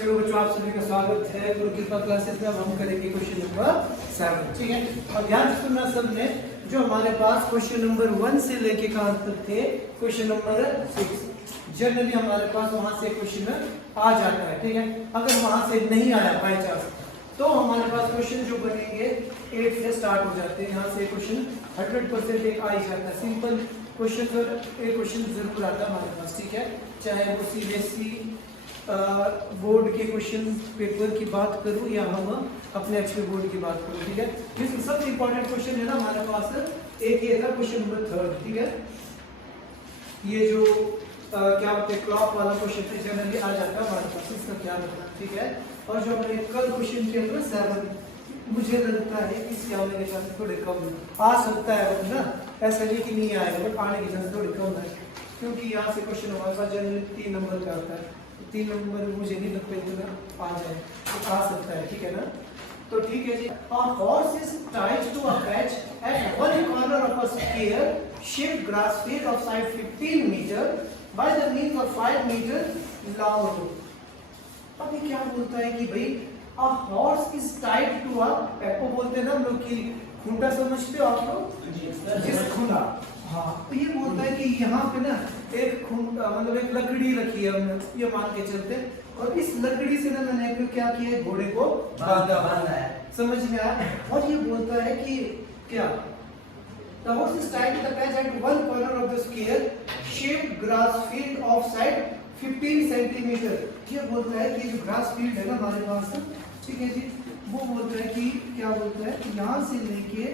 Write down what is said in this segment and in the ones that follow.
चलो बच्चों, आप सभी का स्वागत है गुरु कृपा क्लासेस में। अब हम करेंगे क्वेश्चन नंबर 7। ठीक है, अब ध्यान से सुनना सबने। जो हमारे पास क्वेश्चन नंबर 1 से लेके कहां तक थे, क्वेश्चन नंबर 6, जनरली हमारे पास वहां से क्वेश्चन आ जाता है। ठीक है, अगर वहां से नहीं आया बाय चांस, तो हमारे पास क्वेश्चन जो बनेंगे 8 से स्टार्ट हो जाते हैं। यहाँ से क्वेश्चन 100% एक आ ही जाता है। सिंपल क्वेश्चन पर एक क्वेश्चन जरूर आता है हमारे पास। ठीक है, चाहे वो सीबीएसई बोर्ड के क्वेश्चन पेपर की बात करूं या हम अपने एचपी बोर्ड की बात करूं। ठीक है, इसमें सबसे इंपॉर्टेंट क्वेश्चन है ना हमारे पास एक ये था, क्वेश्चन नंबर 3। ठीक है, ये जो क्या बोलते हैं क्लॉक वाला क्वेश्चन है, जनरली आ जाता है हमारे पास, इसका ध्यान रखना। ठीक है, और जो हमने कल क्वेश्चन किया था 7, मुझे लगता है इसके आने के चांस थोड़े कम आ सकता है ना, ऐसा नहीं कि नहीं आएगा, बट आने के चांस थोड़े कम है, क्योंकि यहाँ से क्वेश्चन हमारे पास जनरली 3 नंबर का आता है। 3 नंबर मुझे नहीं लगता इतना आ जाए, तो आ सकता है। ठीक है ना, तो ठीक है जी। A horse is tied to a patch at one corner of a sphere shaped grass field of side 15 meter by the means of 5 meter long rope। अब ये क्या बोलता है कि भाई a horse is tied to a patch, को बोलते हैं ना हम लोग की खूंटा, समझते हो आप लोग, जिस खूंटा। हाँ, तो ये बोलता है कि यहाँ पे ना एक खूंटा मतलब एक लकड़ी रखी है हमने, ये मान के चलते, और इस लकड़ी से ना मैंने क्या किया है, घोड़े को बांधा है। समझ में आया? और ये बोलता है कि क्या The horse is tied to the patch at one corner of the square shaped grass field of side 15 centimeter। ये बोलता है कि जो ग्रास फील्ड है ना हमारे पास, ठीक है जी, वो बोलता है कि क्या बोलता है कि यहाँ से लेके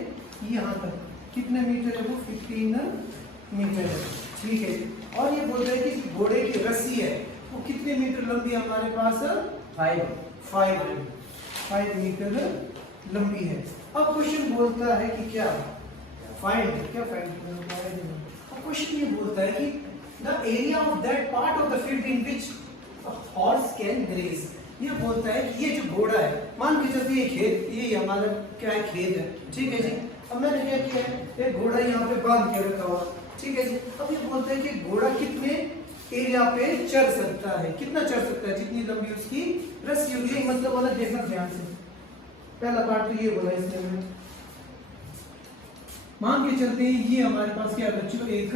यहाँ तक कितने मीटर है, वो 15 मीटर है। ठीक है, और ये बोलता है कि घोड़े की रस्सी है वो कितने मीटर लंबी है हमारे पास, 5 मीटर लंबी है। अब क्वेश्चन बोलता है कि क्या फाइंड, अब क्वेश्चन ये बोलता है कि the area of that part of the field in which horse can graze. ये बोलता है कि ये जो घोड़ा है, मान के चलते ये खेत, ये हमारा क्या है, खेत है। ठीक है जी, अब मैंने क्या किया है, एक घोड़ा यहाँ पे बांध के रखा हुआ। ठीक है जी, अब ये बोलता है कि घोड़ा कितने एरिया पे चल सकता है, कितना चल सकता है, जितनी लंबी उसकी रस्सी होगी। मतलब वाला देखना ध्यान से, पहला पार्ट तो ये बोला इसने मैंने। मान के चलते ये हमारे पास क्या है बच्चों, एक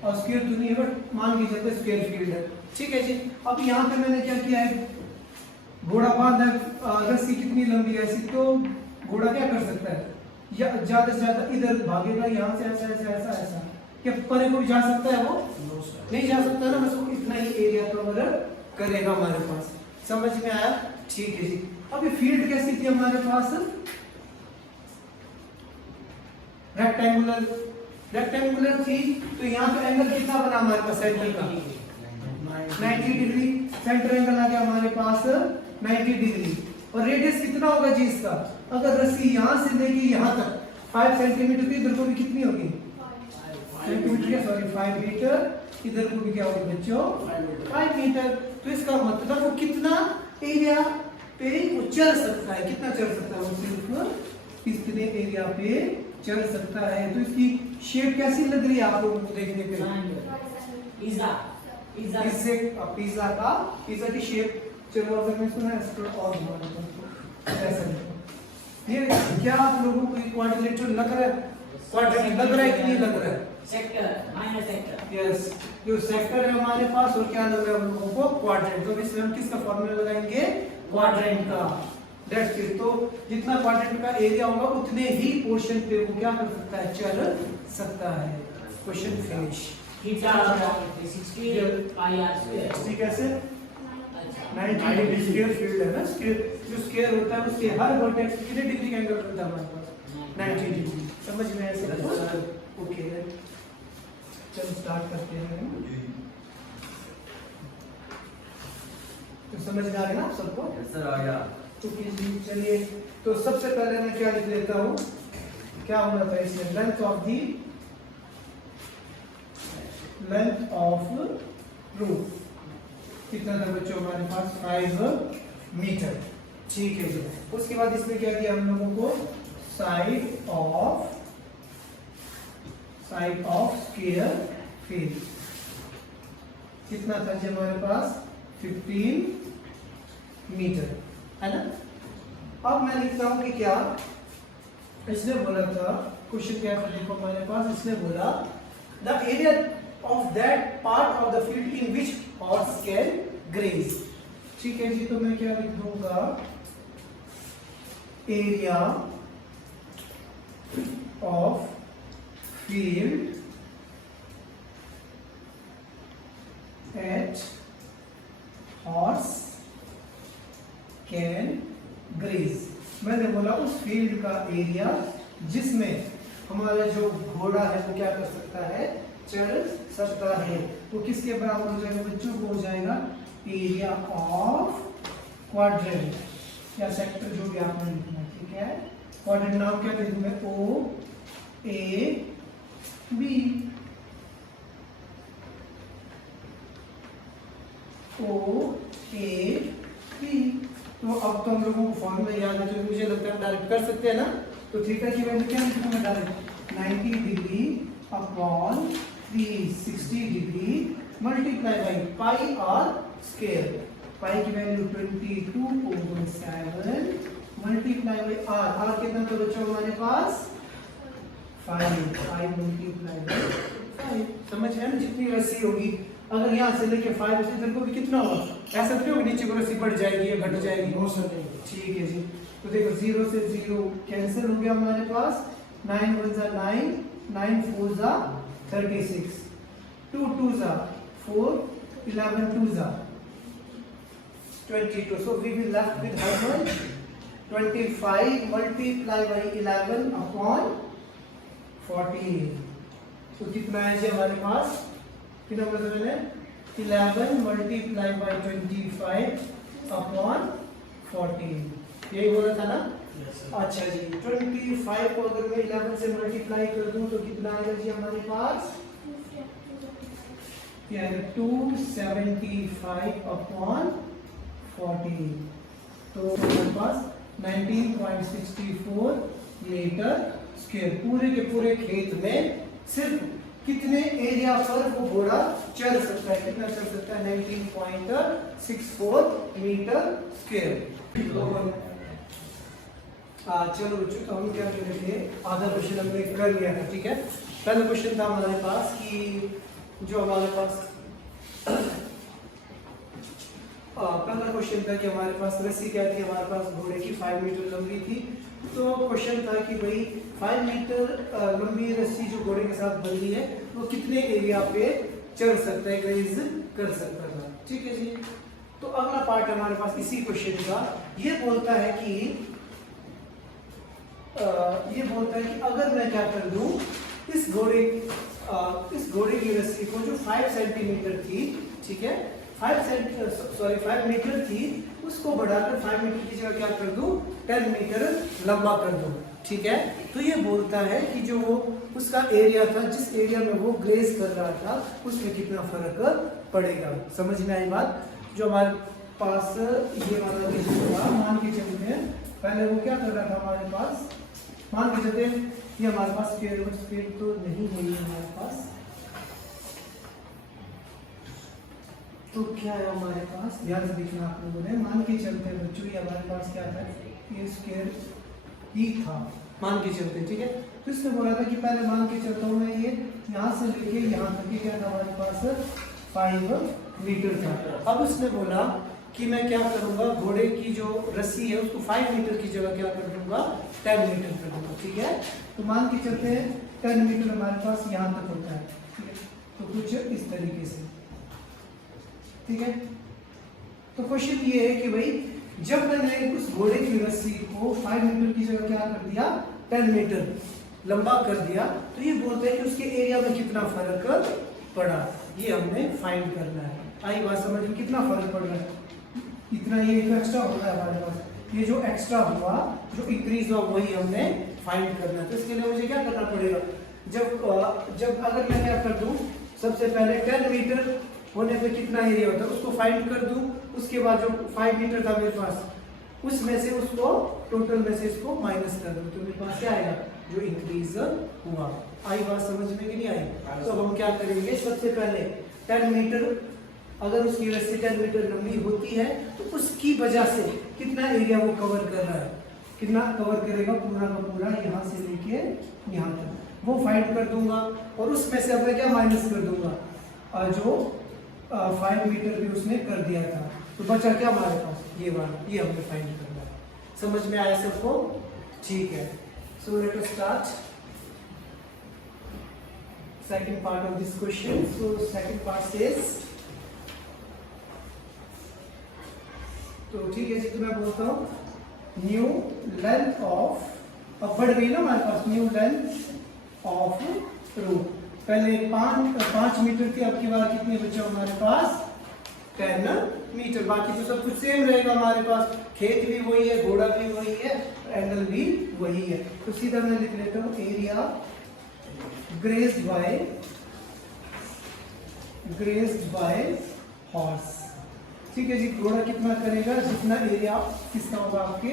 स्क्वायर तो नहीं है, बट मान के चलते स्क्वायर फील्ड है। ठीक है जी, अब यहाँ पे मैंने क्या किया है, घोड़ा बांधा, रस्सी कितनी लंबी है ऐसी, तो घोड़ा क्या कर सकता है, या ज्यादा से ज्यादा इधर भागेगा, यहाँ से ऐसा ऐसा ऐसा ऐसा, क्या परे को भी जा सकता है, वो नहीं जा सकता ना, बस वो इतना ही एरिया कवर करेगा हमारे पास। समझ में आया? ठीक है जी। अब ये फील्ड कैसी थी हमारे पास, रेक्टेंगुलर थी, तो यहाँ पे एंगल कितना बना हमारे पास, सेंटर का 90 डिग्री, सेंटर एंगल आ गया हमारे पास 90 डिग्री। और रेडियस कितना होगा जी इसका, अगर रस्सी यहाँ से लेके यहाँ तक 5 सेंटीमीटर की, इधर को भी कितनी होगी, सेंटीमीटर, सॉरी 5 मीटर, इधर को भी क्या होगी बच्चों, 5 मीटर। तो इसका मतलब वो कितना एरिया पे वो चल सकता है, कितना चल सकता है, वो सिर्फ कितने एरिया पे चल सकता है। तो इसकी शेप कैसी लग रही है आप लोगों को देखने पे, पिज्जा की शेप। चलो अगर मैं सुना है और ऐसा ये क्या आप लोगों को क्वाड्रिलेटरल लग रहा है, क्वाड्रेटिक लग रहा है कि नहीं लग रहा है, सेक्टर माइनस सेक्टर, यस, जो सेक्टर है हमारे पास, और क्या लग रहा है हम लोगों को, क्वाड्रेंट। तो इसमें हम किसका फॉर्मूला लगाएंगे, क्वाड्रेंट का। That's it. तो जितना क्वाड्रेंट का एरिया होगा उतने ही पोर्शन पे वो क्या कर सकता है, चल सकता है। Question finish. Theta 60 pi R square, ठीक है, कैसे 90 डिग्री स्क्वायर फील्ड है ना, स्क्वायर जो स्क्वायर होता है उसके हर वर्टेक्स कितने डिग्री का एंगल होता है हमारे पास, 90 डिग्री। समझ में ऐसे? ओके, चलो स्टार्ट करते हैं। तो समझ में आ गया ना आप सबको? सर आ गया। तो चलिए, तो सबसे पहले मैं क्या लिख लेता हूँ, क्या होना था इसमें, लेंथ ऑफ रूफ कितना था बच्चों हमारे पास, 5 मीटर। ठीक है जी। उसके बाद इसमें क्या किया हम लोगों को, साइड ऑफ स्क्वायर फील्ड कितना था जी हमारे पास, 15 मीटर, है ना। अब मैं लिखता हूँ कि क्या इसने बोला था, क्वेश्चन क्या था देखो हमारे पास, इसने बोला the area of that part of the field in which horse can graze. ठीक है जी, तो मैं क्या लिख दूंगा, area of field at horse can graze. मैंने बोला उस फील्ड का एरिया जिसमें हमारा जो घोड़ा है वो क्या कर सकता है, चल सकता है, वो किसके बराबर हो जाएगा बच्चों, को हो जाएगा एरिया ऑफ क्वाड्रेंट या सेक्टर, जो भी आपने लिखना है। ठीक है, क्वाड्रेंट नाम क्या दे दूं मैं, ओ A B, O A B. तो अब तो हम लोगों को फॉर्मूला याद है, तो मुझे लगता है डायरेक्ट कर सकते हैं ना। तो थीटा की वैल्यू क्या लिखूंगा direct, 90 degree upon 360 degree multiply by pi R square. Pi की value 22/7 multiply by R. R कितना तो बच्चों हमारे पास 5 मल्टीप्लाई बाई 5। समझ है ना, जितनी रस्सी होगी, अगर यहाँ से लेके 5 से इधर को भी कितना होगा, ऐसा तो होगा नीचे को रस्सी बढ़ जाएगी या घट जाएगी, हो सकती है। ठीक है जी, तो देखो 0 से 0 कैंसिल हो गया हमारे पास, 9 1 जा 9, 9 4 जा 36, 2 2 जा 4, 11 2 जा 22. So we will left with how much, 25 multiply by 11 upon 14. तो कितना है जी हमारे पास, कितना मतलब है 11 मल्टीप्लाई बाई 25 अपॉन 14, यही बोला था ना। अच्छा जी, 25 को अगर मैं 11 से मल्टीप्लाई कर दूं तो कितना आएगा जी हमारे पास, क्या है 275 अपॉन 14, तो हमारे पास 19.64 मीटर स्क्वायर। पूरे के पूरे खेत में सिर्फ कितने एरिया पर वो घोड़ा चल सकता है, कितना चल सकता है, 19.64 मीटर स्क्वायर। चलो बच्चों, तो हम क्या करेंगे, आधा क्वेश्चन हमने कर लिया था। ठीक है, पहला क्वेश्चन था हमारे पास कि जो हमारे पास पहला क्वेश्चन था कि हमारे पास रस्सी क्या थी, हमारे पास घोड़े की 5 मीटर लंबी थी। तो क्वेश्चन था कि भाई 5 मीटर लंबी रस्सी जो घोड़े के साथ बंधी है वो कितने एरिया पे चल सकता है, ग्रेज कर सकता था। ठीक है जी, तो अगला पार्ट हमारे पास इसी क्वेश्चन का ये बोलता है कि अगर मैं क्या कर दूं, इस घोड़े की रस्सी को जो 5 सेंटीमीटर थी, ठीक है, 5 मीटर थी, उसको बढ़ाकर 5 मीटर की जगह क्या कर दूं, 10 मीटर लंबा कर दूं। ठीक है, तो ये बोलता है कि जो वो उसका एरिया था, जिस एरिया में वो ग्रेज कर रहा था, उसमें कितना फर्क पड़ेगा। समझ में आई बात। जो हमारे पास ये वाला था, मान के चलते हैं, पहले वो क्या कर रहा था हमारे पास, मान के चलते हैं ये हमारे पास स्क्वायर तो नहीं है ये हमारे पास, तो क्या है हमारे पास, ध्यान से देखना आप लोगों ने, मान के चलते हैं बच्चों, ये हमारे पास क्या था, ये स्क्वायर ही था, मान के चलते। ठीक है, तो इसने बोला था कि पहले मान के चलता हूँ मैं, ये यहाँ से लेके यहाँ तक क्या था हमारे पास 5 मीटर था। अब उसने बोला कि मैं क्या करूँगा, घोड़े की जो रस्सी है उसको 5 मीटर की जगह क्या कर दूंगा, 10 मीटर कर दूंगा। ठीक है, तो मान के चलते हैं 10 मीटर हमारे पास यहाँ तक होता है। ठीक है, तो कुछ इस तरीके से। ठीक है, तो क्वेश्चन ये है कि भाई जब मैंने उस घोड़े की रस्सी को 5 मीटर की जगह क्या कर दिया, 10 मीटर लंबा कर दिया, तो ये बोलते हैं कि उसके एरिया में कितना फर्क पड़ा, ये हमने फाइंड करना है। आई बात समझ में, कितना फर्क पड़ रहा है, इतना ये एक्स्ट्रा हो रहा है हमारे पास, ये जो एक्स्ट्रा हुआ, जो इंक्रीज हुआ, वही हमने फाइंड करना है। तो इसके लिए मुझे क्या करना पड़ेगा, जब अगर मैं क्या कर दूं, सबसे पहले 10 मीटर होने पे कितना एरिया होता है उसको फाइंड कर दूं, उसके बाद जो 5 मीटर था मेरे पास, उसमें से उसको टोटल में से इसको माइनस कर दूं, तो मेरे पास क्या आएगा, जो इंक्रीज हुआ। आई बात समझ में कि नहीं आई। तो हम क्या करेंगे, सबसे पहले 10 मीटर अगर उसकी रस्सी 10 मीटर लंबी होती है तो उसकी वजह से कितना एरिया वो कवर कर रहा है, कितना कवर करेगा पूरा का पूरा यहाँ से लेके यहाँ तक, वो फाइंड कर दूंगा। और उसमें से अब मैं क्या माइनस कर दूंगा, जो 5 मीटर भी उसने कर दिया था, तो बचा क्या हमारे पास, ये वाला, ये हमने फाइंड करना है। समझ में आया सबको? ठीक है। So let us start second part of this question. So second part says, तो ठीक है जी, तो मैं बोलता हूँ न्यू लेंथ ऑफ, अब बढ़ गई ना हमारे पास, न्यू लेंथ ऑफ रूट, पहले 5 मीटर थी, अब की बार कितने बचे हमारे पास, 10 मीटर। बाकी तो सब कुछ सेम रहेगा हमारे पास, खेत भी वही है, घोड़ा भी वही है, एंगल भी वही है। तो सीधा मैं लिख लेता हूँ एरिया ग्रेस्ड बाय हॉर्स। ठीक है जी, घोड़ा कितना करेगा, जितना एरिया किसका होगा, आपके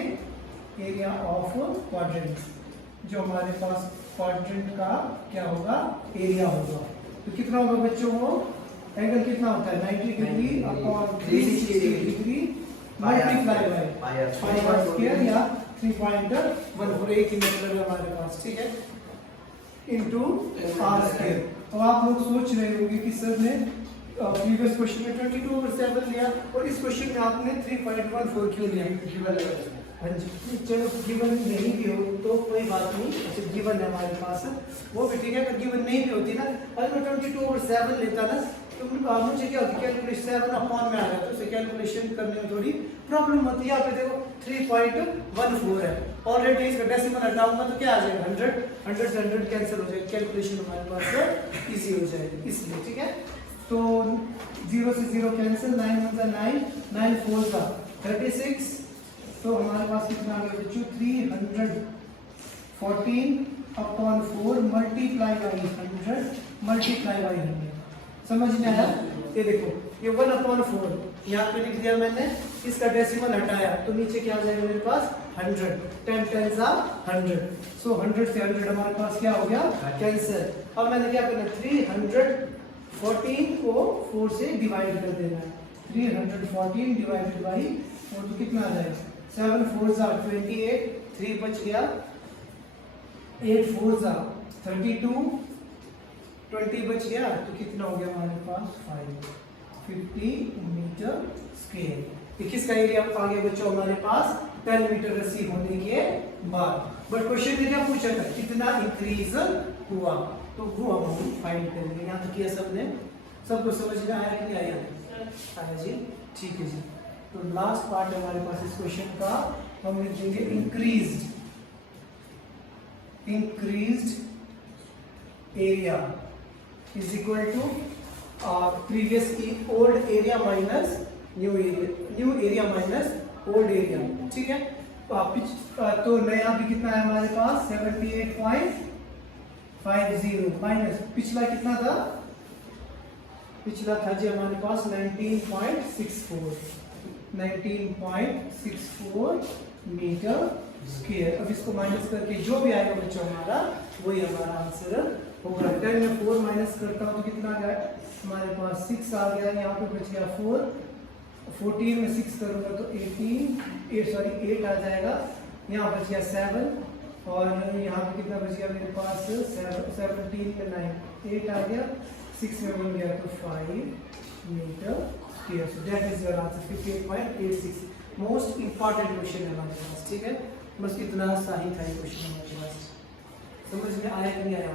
एरिया ऑफ क्वाड्रेंट, जो हमारे पास क्वाड्रेंट का क्या होगा, एरिया होगा। तो कितना होगा बच्चों, वो एंगल कितना होता है, 90 degree upon 360 degree multiply by pi R square या 3.14, एक ही मतलब है हमारे पास। ठीक है, इनटू आर स्क्वायर। अब आप लोग सोच रहे होंगे कि सर ने प्रीवियस क्वेश्चन में 22/7 लिया और इस क्वेश्चन में आपने 3.14 क्यों लिया? हाँ जी, चलो गिवन नहीं भी हो तो कोई बात नहीं, अच्छा गिवन है हमारे पास, वो भी ठीक है। अगर गिवन नहीं भी होती ना, अगर मैं 22/7 लेता ना, तो मुझे क्या होती, कैलकुलेशन 7 अपॉन में आ जाता, तो कैलकुलेशन करने में थोड़ी प्रॉब्लम होती है। यहाँ पे देखो 3.14 है, ऑलरेडी इसका डेसिमल हटाऊंगा तो क्या आ जाएगा, 100 से 100 कैंसिल हो जाएगा, कैलकुलेशन हमारे पास इजी हो जाएगी, इसलिए। ठीक है, तो 0 से 0 कैंसिल, 9 1 जा 9, 9 4 जा 36, तो हमारे पास कितना आ गया बच्चों, 314 upon 4 multiply by 100 multiply by 100। समझ में आया? ये देखो, ये 1/4 यहाँ पे लिख दिया मैंने, इसका डेसिमल हटाया तो नीचे क्या आ जाएगा मेरे पास, 100, 10 10 100, सो 100 से 100 हमारे पास क्या हो गया, कैंसिल। अब मैंने क्या करना, 314 को 4 से डिवाइड कर देना है, 314 डिवाइडेड बाई 4, तो कितना आ जाएगा, 7 4 जा 28, 3 बच गया, 8 4 जा 32, 20 बच गया, तो कितना हो गया हमारे पास, 50 मीटर स्क्वायर। ये किसका एरिया आ गया बच्चों हमारे पास, 10 मीटर रस्सी होने के बाद। बट क्वेश्चन में क्या पूछा था, कितना इंक्रीज हुआ, तो वो अब हम फाइंड करेंगे। यहाँ तक किया सबने, सबको समझ में आया कि नहीं आया? आया जी, ठीक है जी। तो लास्ट पार्ट है हमारे पास इस क्वेश्चन का, हम लिखेंगे increased area is equal to previous old area minus new area minus old area। ठीक है, तो नया भी कितना है हमारे पास, 78.50 माइनस पिछला कितना था, पिछला था जी हमारे पास 19.64 मीटर स्क्वायर। अब इसको माइनस करके जो भी आएगा बच्चों हमारा, वही हमारा आंसर होगा। 10 में 4 माइनस करता हूँ तो कितना आ गया हमारे पास, 6 आ गया, यहाँ पे बच गया 4, 14 में 6 करूँगा तो 8 आ जाएगा, यहाँ बच गया 7, और यहाँ पे कितना बच गया मेरे पास, 17 में 9, 8 आ गया, 6 में बन गया तो 5 metre square. So that is your answer, 58.86। Most important question है हमारे पास। ठीक है, बस इतना सा ही था ये क्वेश्चन हमारे पास। समझ में आया कि नहीं आया?